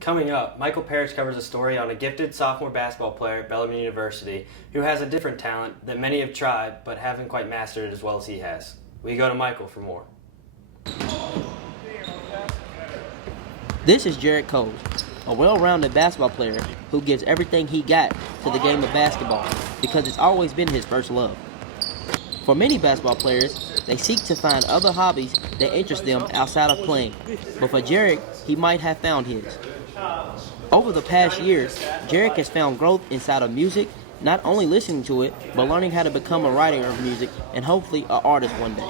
Coming up, Michael Parrish covers a story on a gifted sophomore basketball player at Bellarmine University who has a different talent that many have tried but haven't quite mastered it as well as he has. We go to Michael for more. This is Jarek, a well-rounded basketball player who gives everything he got to the game of basketball because it's always been his first love. For many basketball players, they seek to find other hobbies that interest them outside of playing, but for Jarek, he might have found his. Over the past years, Jarek has found growth inside of music, not only listening to it, but learning how to become a writer of music and hopefully an artist one day.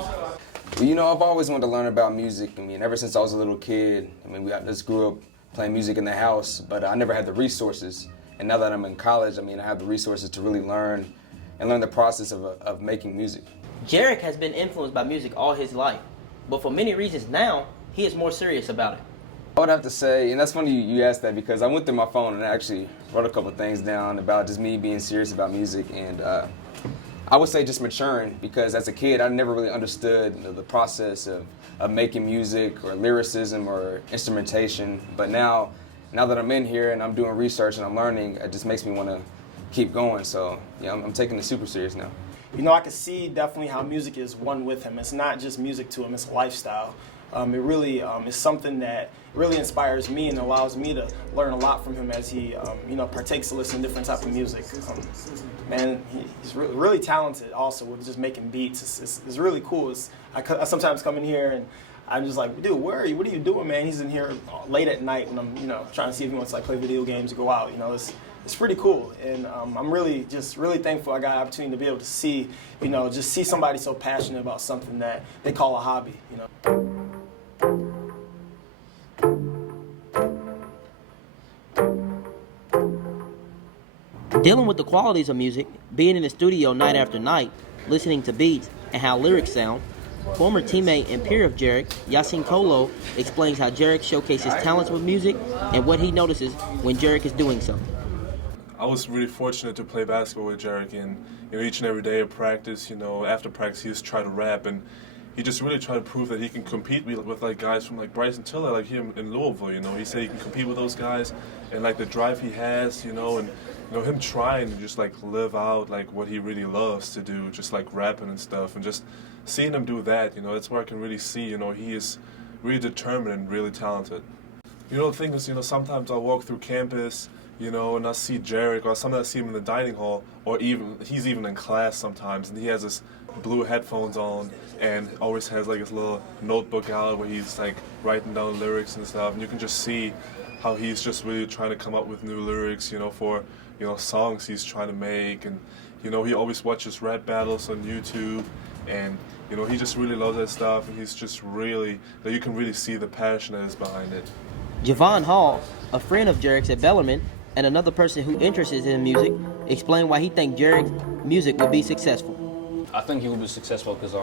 Well, I've always wanted to learn about music. Ever since I was a little kid, I just grew up playing music in the house, but I never had the resources. And now that I'm in college, I have the resources to really learn the process of making music. Jarek has been influenced by music all his life, but for many reasons now, he is more serious about it. I would have to say, and that's funny you asked that because I went through my phone and I actually wrote a couple things down about just me being serious about music, and I would say just maturing, because as a kid I never really understood the process of making music or lyricism or instrumentation, but now that I'm in here and I'm doing research and I'm learning, it just makes me want to keep going, so yeah, I'm taking it super serious now. I can see definitely how music is one with him. It's not just music to him, it's a lifestyle. It really is something that really inspires me and allows me to learn a lot from him as he, partakes to listen to different type of music. He's really talented also with just making beats. It's really cool. I sometimes come in here and I'm just like, dude, where are you? What are you doing, man? He's in here late at night when I'm, trying to see if he wants to play video games or go out. It's pretty cool, and I'm really thankful I got an opportunity to be able to see, just see somebody so passionate about something that they call a hobby, Dealing with the qualities of music, being in the studio night after night, listening to beats, and how lyrics sound, former teammate and peer of Jarek, Yasin Kolo, explains how Jarek showcases talents with music and what he notices when Jarek is doing so. I was really fortunate to play basketball with Jarek, and each and every day of practice, after practice he just tried to rap, and he just really tried to prove that he can compete with guys from Bryson Tiller, here in Louisville. He said he can compete with those guys, and the drive he has, and him trying to just live out what he really loves to do, just rapping and stuff, and just seeing him do that, that's where I can really see, he is really determined and really talented. The thing is, sometimes I walk through campus, and I see Jarek, or sometimes I see him in the dining hall, or he's even in class sometimes, and he has his blue headphones on, and always has his little notebook out where he's writing down lyrics and stuff, and you can just see how he's just really trying to come up with new lyrics, for songs he's trying to make, and he always watches rap battles on YouTube, and he just really loves that stuff, and he's just really, you can really see the passion that is behind it. Javon Hall, a friend of Jarek's at Bellarmine, and another person who interested in music, explained why he thinks Jarek's music would be successful. I think he would be successful because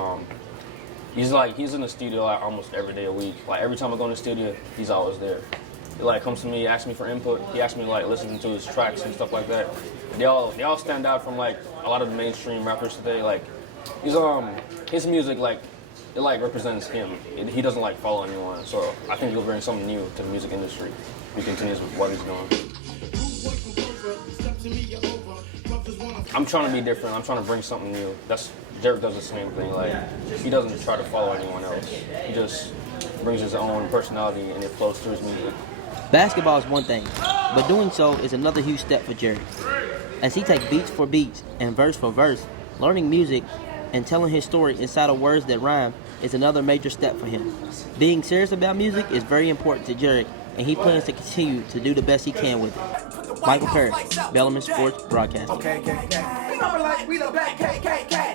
he's in the studio almost every day a week. Every time I go in the studio, he's always there. He comes to me, asks me for input. He asks me to listen to his tracks and stuff like that. They all stand out from a lot of the mainstream rappers today. His music it represents him. He doesn't follow anyone. So I think he'll bring something new to the music industry. He continues with what he's doing. I'm trying to be different. I'm trying to bring something new. Jarek does the same thing. He doesn't try to follow anyone else. He just brings his own personality and it flows through his music. Basketball is one thing, but doing so is another huge step for Jarek. As he takes beats for beats and verse for verse, learning music and telling his story inside of words that rhyme is another major step for him. Being serious about music is very important to Jarek, and he plans to continue to do the best he can with it. Michael Parrish, Bellarmine Sports Broadcasting. Okay. We the black KKK.